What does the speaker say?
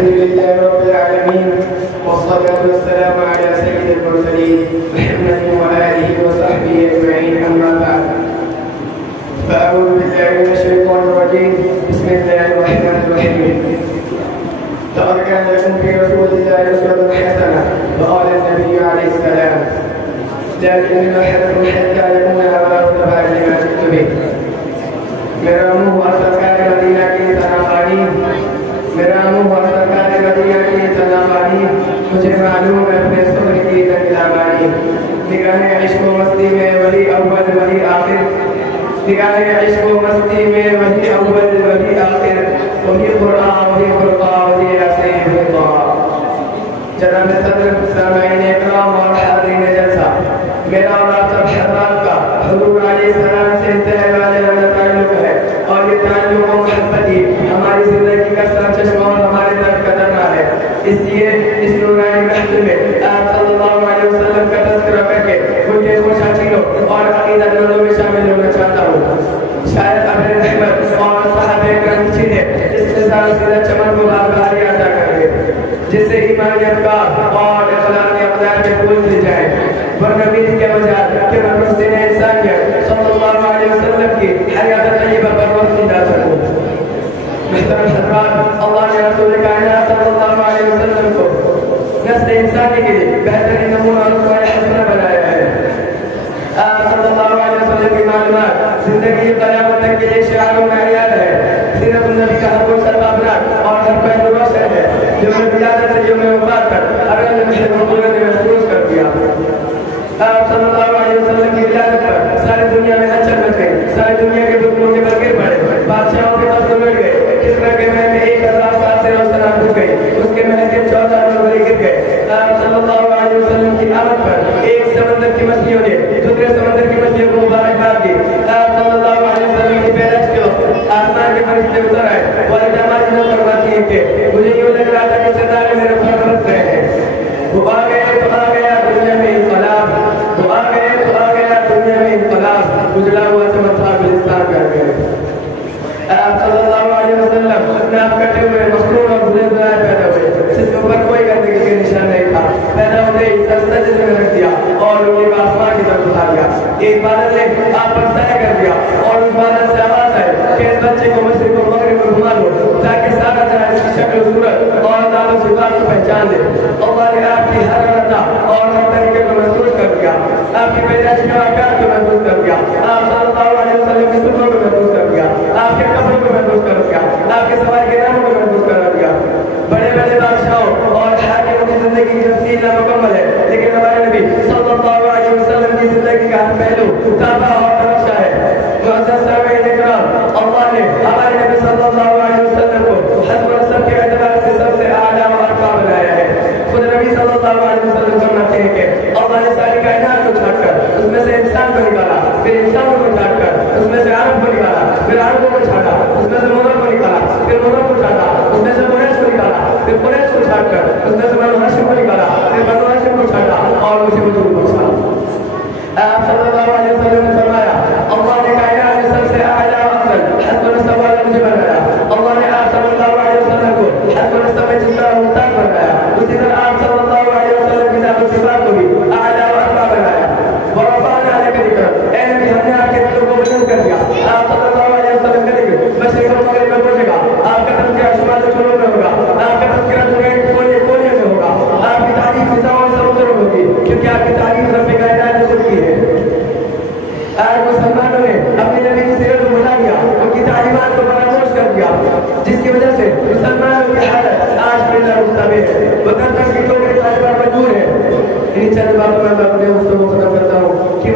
الحمد لله رب العالمين والصلاة والسلام على سيد المرسلين محمد وآله وصحبه أجمعين أما بعد فأعوذ بالله من الشيطان الرجيم بسم الله الرحمن الرحيم لقد كان لكم في رسول الله أسوة حسنة وقال النبي عليه السلام لكن أحدكم حتى يكون هواه تبعا لما جئت به میرا منہ اور سرکار مدینہ کی تنافانی میرا منہ اور سرکار مدینہ کی تنافانی مجھے معلوم ہے اپنے صبر کی تکلامانی نگاہ عشق و مستی میں ولی اول ولی آخر نگاہ عشق و مستی میں ولی اول ولی آخر وہی قرآن وہی فرقان وہی یاسین اللہ جناب صدر سامعین اکرام اور حاضرین جلسہ میرا اور آپ سب حضرات کا حضور علیہ السلام سے انتہائی والے تعلق ہے اور یہ تعلق و محبت ہی ہماری زندگی کا سرچشمہ اور ہمارے درد کا درنا ہے اس لیے اس نورانی محفل میں آپ صلی اللہ علیہ وسلم کا تذکرہ کر کے مجھے خوشاچینوں اور عقیدت مندوں میں شامل ہونا چاہتا ہوں شاید اپنے رحمت اور صحابہ کرام نے اس کے ساتھ سیدھا چمن کو بازاری عطا کر دے جس سے ایمانی افکار اور اخلاقی اقدار کے پھول کھل جائیں ورنہ میری کے مجال کہ میں محسن انسانیت صلی اللہ علیہ وسلم کی حیات طیبہ پر روشنی ڈال سکوں محترم حضرات اللہ نے رسول کائنات صلی اللہ علیہ وسلم کو نسل انسانی کے لیے بہترین نمونہ اور اسوہ حسنہ بنایا ہے آپ صلی اللہ علیہ وسلم کی معلومات زندگی قیامت تک کے لیے شعار و معیار ہے سیرت النبی کا ہر کوئی سربابناک اور ہر پہلو روشن ہے جو میں ولادت سے یوم وفات تک ہر لمحے حضور نے محفوظ کر دیا آپ صلی اللہ علیہ وسلم کی ولادت پر ساری دنیا میں ہلچل مچ گئی ساری دنیا کے دکھ ان کے پر گر پڑے بادشاہوں کے تخت مٹ گئے کسرا کے محل میں 1000 سال سے روشنا ڈوب گئی اس کے محل کے 14 نمبر گر گئے آپ صلی اللہ علیہ وسلم کی آمد پر ایک سمندر کی مچھلیوں نے دوسرے سمندر کی مچھلیوں کو مبارکباد دی آپ صلی اللہ علیہ وسلم کی پیدائش کے وقت آسمان کے فرشتے اتر آئے والدہ ماجدہ فرماتی ہیں کہ مجھے یوں لگ رہا تھا کہ ستارے میرے پر برس رہے ہیں وہ آ گئے تو آ گیا دنیا میں انقلاب وہ آ گئے تو آ گیا دنیا میں انقلاب اجلا ہوا چمتھا گلستان کر گئے آپ صلی اللہ علیہ وسلم ناف کٹے ہوئے مخلوق اور بھولے بلائے پیدا ہوئے جس کے اوپر کوئی گندگی کے نشان نہیں تھا پیدا ہوتے ہی سر سجدے میں رکھ دیا اور انہیں آسمان کی طرف اٹھا دیا ایک بادل نے آپ پر سایہ کر دیا اور اس بادل سے آواز آئی کہ اس بچے کو مشرق و مغرب میں گھما دو تاکہ سارا جہاں اس کی شکل و صورت اور دال و صفات کو پہچان دے اللہ نے آپ کی ہر رضا اور ہر طریقے کو محفوظ کر دیا آپ کی پیدائش کے واقعات کو محفوظ کر دیا آپ صلی اللہ علیہ وسلم کی سنتوں کو محفوظ کر دیا آپ کے کپڑوں کو محفوظ کر دیا آپ کے سواری کے ناموں کو محفوظ کر دیا بڑے بڑے بادشاہوں اور حاکموں کی زندگی کی تفصیل نامکمل ہے لیکن ہمارے نبی صلی اللہ علیہ وسلم کی زندگی کا ہر پہلو تابع اور تماشا ہے معزز سامعین اکرام اللہ نے ہمارے نبی صلی اللہ علیہ وسلم کو حسب نسب کے اعتبار سے سب سے اعلیٰ و ارفع بنایا ہے خود نبی صلی اللہ علیہ وسلم فرماتے ہیں کہ اللہ نے ساری کائنات کو چھانٹ کر اس میں سے انسان کو نکالا پھر انسانوں کو چھانٹ کر اس میں سے عرب کو نکالا پھر عربوں کو چھانٹا اس میں سے مدر کو نکالا پھر مدر کو چھانٹا اس میں سے قریش کو نکالا پھر قریش کو چھانٹ کر اس میں سے بنو ہاشم کو نکالا پھر بنو ہاشم کو چھانٹا اور مجھے حضور کو چھانٹا آپ صلی اللہ علیہ وسلم نے فرمایا اللہ نے کائنات میں سب سے اعلیٰ و افضل حسب نسب والا مجھے بنایا اللہ نے آپ صلی اللہ علیہ وسلم کو حسب نسب میں جس طرح ممتاز بنایا اسی طرح آپ صلی اللہ علیہ وسلم کی ذات و صفات کو بھی اعلیٰ و ارفع بنایا ورفعنا لك ذکرک اے نبی ہم نے آپ کے دلوں کو بلند کر دیا آپ صلی اللہ علیہ وسلم کا ذکر مشرق و مغرب میں پہنچے گا آپ کا تذکرہ شمال و جنوب میں ہوگا آپ کا تذکرہ دنیا کے کونے کونے میں ہوگا آپ کی تعریف فضاؤں اور سمندروں میں ہوگی کیونکہ آپ کی تعریف رب کائنات نے کی ہے آج مسلمانوں نے اپنے نبی کی سیرت کو بنا دیا ان کی تعلیمات کو فراموش کر دیا جس کی وجہ سے مسلمانوں کی حالت آج بھی مستبد ہے وہ کر تک کی ٹوکری طالبان مجبور ہے انہیں چند باتوں میں اپنے گفتگو ختم کرتا ہوں کہ